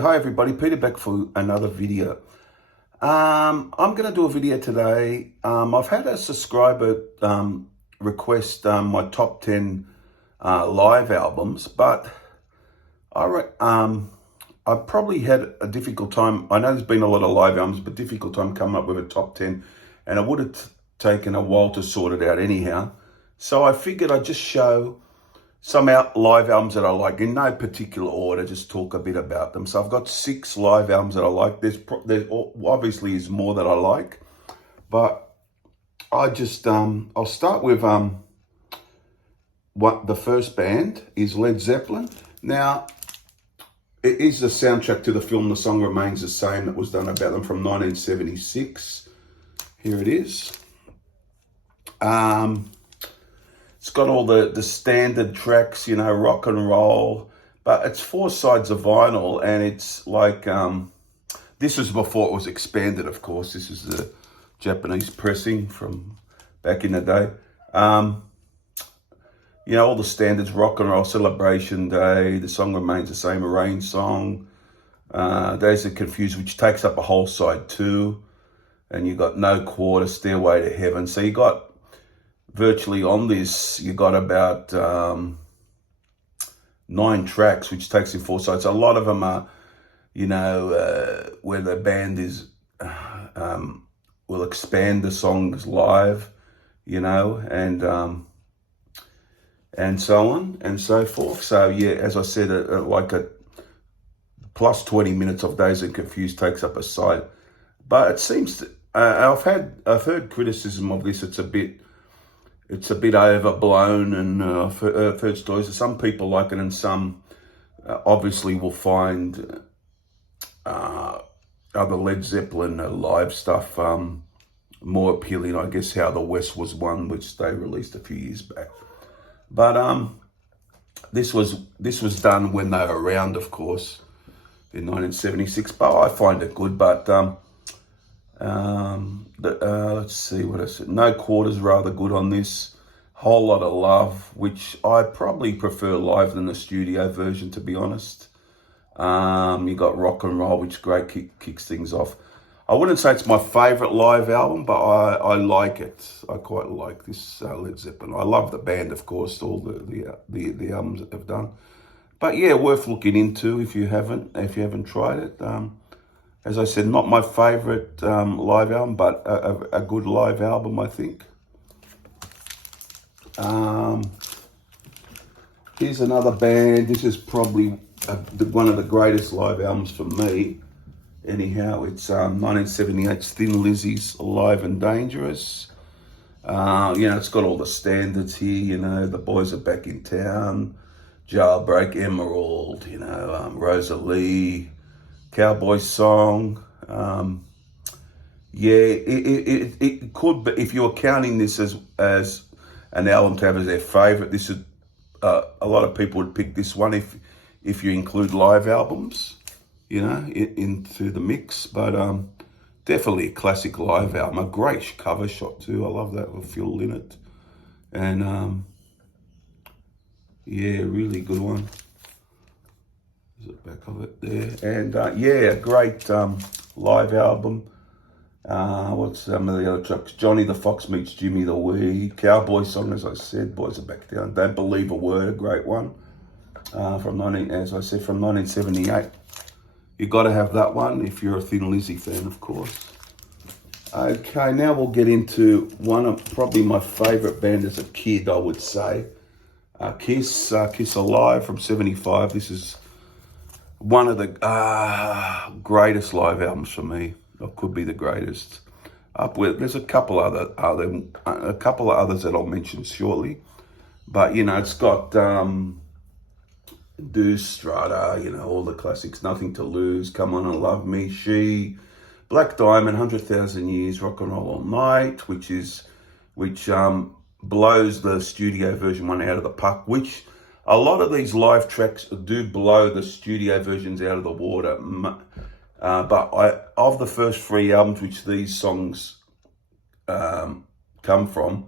Hi everybody, Peter back for another video. I'm going to do a video today. I've had a subscriber request my top 10 live albums, but I've probably had a difficult time. I know there's been a lot of live albums, but difficult time coming up with a top 10, and it would have taken a while to sort it out anyhow. So I figured I'd just show some live albums that I like in no particular order, just talk a bit about them. So I've got 6 live albums that I like. There obviously is more that I like, but I just, I'll start with what the first band is, Led Zeppelin. Now, it is the soundtrack to the film The Song Remains the Same that was done about them from 1976. Here it is. It's got all the standard tracks, you know, rock and roll, but it's 4 sides of vinyl, and it's like, this was before it was expanded, of course. This is the Japanese pressing from back in the day. You know, all the standards, rock and roll, Celebration Day, The Song Remains the Same, a Rain Song, Days of Confused, which takes up a whole side too, and you got No Quarter, Stairway to Heaven. So you got, virtually on this, you got about 9 tracks, which takes in 4 sides. A lot of them are, you know, where the band is, will expand the songs live, you know, and so on and so forth. So yeah, as I said, like a plus 20 minutes of Days and Confused takes up a side. But it seems to, I've heard criticism of this. It's a bit overblown, and I've heard stories that some people like it, and some obviously will find other Led Zeppelin live stuff more appealing. I guess How the West was one, which they released a few years back. But this was done when they were around, of course, in 1976. But I find it good. But let's see what I said. No Quarter's rather good on this. Whole Lot of Love, which I probably prefer live than the studio version, to be honest. You got Rock and Roll, which great kicks things off. I wouldn't say it's my favourite live album, but I like it. I quite like this Led Zeppelin. I love the band, of course, all the albums that they've done. But yeah, worth looking into if you haven't tried it. As I said, not my favourite live album, but a good live album, I think. Here's another band. This is probably one of the greatest live albums for me. Anyhow, it's 1978's Thin Lizzy's Alive and Dangerous. You know, it's got all the standards here. You know, The Boys Are Back in Town, Jailbreak, Emerald, you know, Rosalie, Cowboy Song. Yeah, it could be, if you were counting this as an album to have as their favourite, this is a lot of people would pick this one if you include live albums, you know, into the mix. But definitely a classic live album, a great cover shot too. I love that with Phil Lynott, and yeah, really good one. Is it back of it there? And yeah, great live album. What's some of the other tracks? Johnny the Fox meets Jimmy the Wee, Cowboy Song, as I said, Boys Are Back Down, Don't Believe a Word, a great one. From 1978. You got to have that one if you're a Thin Lizzy fan, of course. Okay, now we'll get into one of probably my favourite band as a kid, I would say. Kiss Alive from 75. This is one of the greatest live albums for me. It could be the greatest. Up with, there's a couple of others that I'll mention shortly, but you know, it's got Do Strata, you know, all the classics. Nothing to Lose, Come On and Love Me, She, Black Diamond, 100,000 Years, Rock and Roll All Night, which blows the studio version one out of the park. Which a lot of these live tracks do blow the studio versions out of the water. But of the first 3 albums which these songs come from,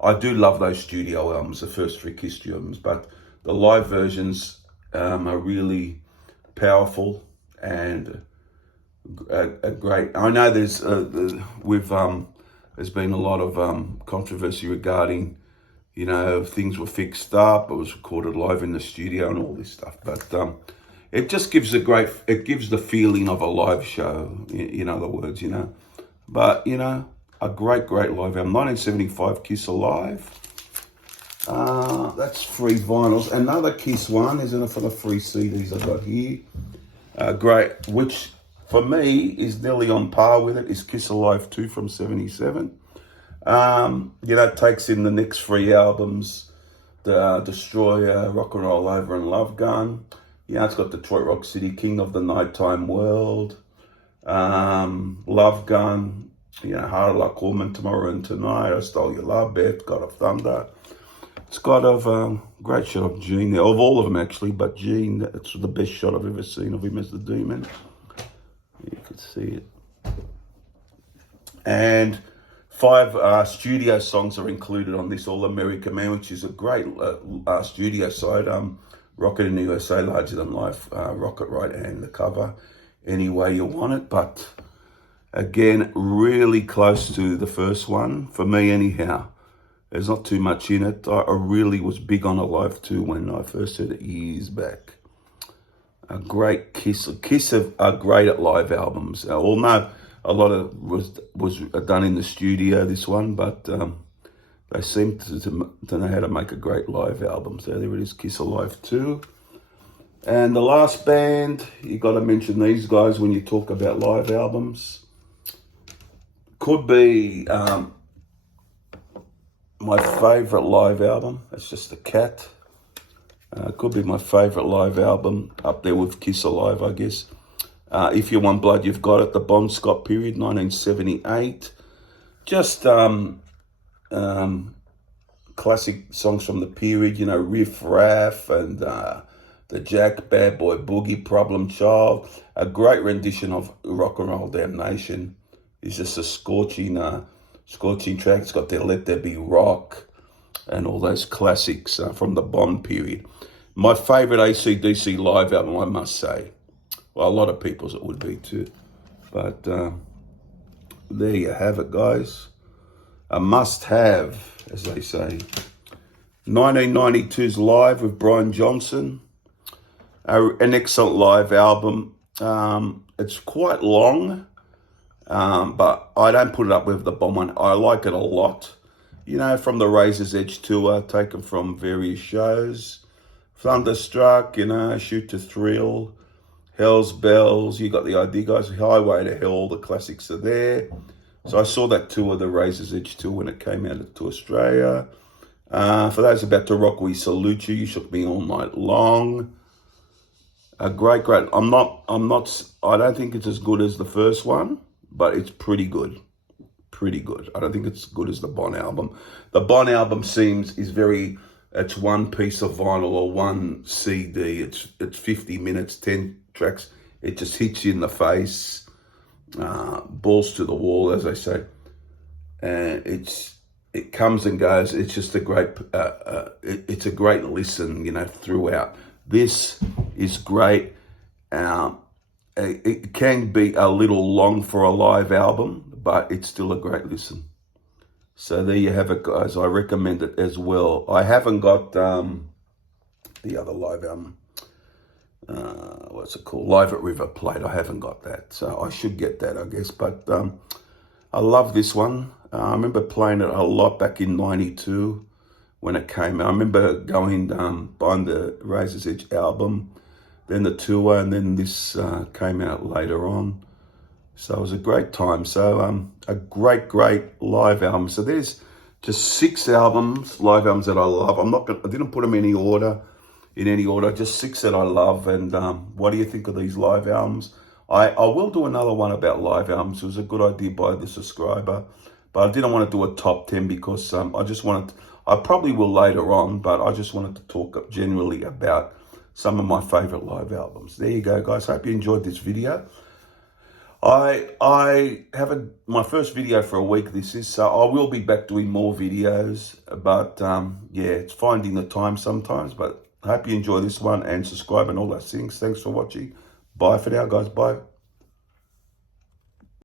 I do love those studio albums, the first 3 Kiss albums. But the live versions are really powerful, and a great. I know there's there's been a lot of controversy regarding, you know, things were fixed up, it was recorded live in the studio and all this stuff, but it just gives it gives the feeling of a live show, in other words, you know. But, you know, a great live album. 1975 Kiss Alive. That's 3 vinyls. Another Kiss one, isn't it, for the 3 CDs I got here. Great, which for me is nearly on par with it, is Kiss Alive 2 from 77. You know, it takes in the next 3 albums, the Destroyer, Rock and Roll Over and Love Gun. You know, it's got Detroit Rock City, King of the Nighttime World, Love Gun, you know, Harder Like Woman, Tomorrow and Tonight, I Stole Your Love, Beth, God of Thunder. It's got a great shot of Gene there, of all of them actually, but Gene, it's the best shot I've ever seen of him as the Demon. You can see it. And 5 studio songs are included on this All America Man, which is a great studio side. Rocket in the USA, Larger Than Life, Rocket Right and the cover, Any Way You Want It. But again, really close to the first one, for me anyhow. There's not too much in it. I really was big on Alive 2 when I first heard it years back. A great Kiss. Kiss are great at live albums. Although a lot of was done in the studio, this one, but they seem to know how to make a great live album. So there it is, Kiss Alive 2. And the last band, you got to mention these guys when you talk about live albums. Could be my favourite live album. It's just a cat. Could be my favourite live album, up there with Kiss Alive, I guess. If You Want Blood, You've Got It, the Bon Scott period, 1978. Just classic songs from the period, you know, Riff Raff and the Jack, Bad Boy Boogie, Problem Child. A great rendition of Rock and Roll Damnation. It's just a scorching track. It's got their Let There Be Rock and all those classics from the Bond period. My favourite AC/DC live album, I must say. Well, a lot of people's it would be too. But there you have it, guys. A must-have, as they say. 1992's Live with Brian Johnson. An excellent live album. It's quite long. But I don't put it up with the Bomb one. I like it a lot. You know, from the Razor's Edge tour, taken from various shows. Thunderstruck, you know, Shoot to Thrill, Hell's Bells. You got the idea, guys. Highway to Hell, the classics are there. So I saw that tour, the Razor's Edge tour, when it came out to Australia. For those about to rock, we salute you. You shook me all night long. A great. I don't think it's as good as the first one, but it's pretty good. Pretty good. I don't think it's as good as the Bon album. The Bon album it's one piece of vinyl or one CD. It's 50 minutes, 10 tracks. It just hits you in the face, balls to the wall, as they say. And it comes and goes. It's just a great, it's a great listen, you know, throughout. This is great. It can be a little long for a live album, but it's still a great listen. So there you have it, guys. I recommend it as well. I haven't got the other live album. What's it called? Live at River Plate. I haven't got that. So I should get that, I guess. But I love this one. I remember playing it a lot back in 92 when it came out. I remember going, buying the Razor's Edge album, then the tour, and then this came out later on. So it was a great time. So a great live album. So there's just 6 albums, live albums that I love. I didn't put them in any order, just 6 that I love. And what do you think of these live albums? I will do another one about live albums. It was a good idea by the subscriber, but I didn't want to do a top 10 because I probably will later on, but I just wanted to talk generally about some of my favorite live albums. There you go, guys. Hope you enjoyed this video. I haven't, my first video for a week this is, so I will be back doing more videos, but yeah, it's finding the time sometimes, but I hope you enjoy this one and subscribe and all those things. Thanks for watching. Bye for now, guys. Bye.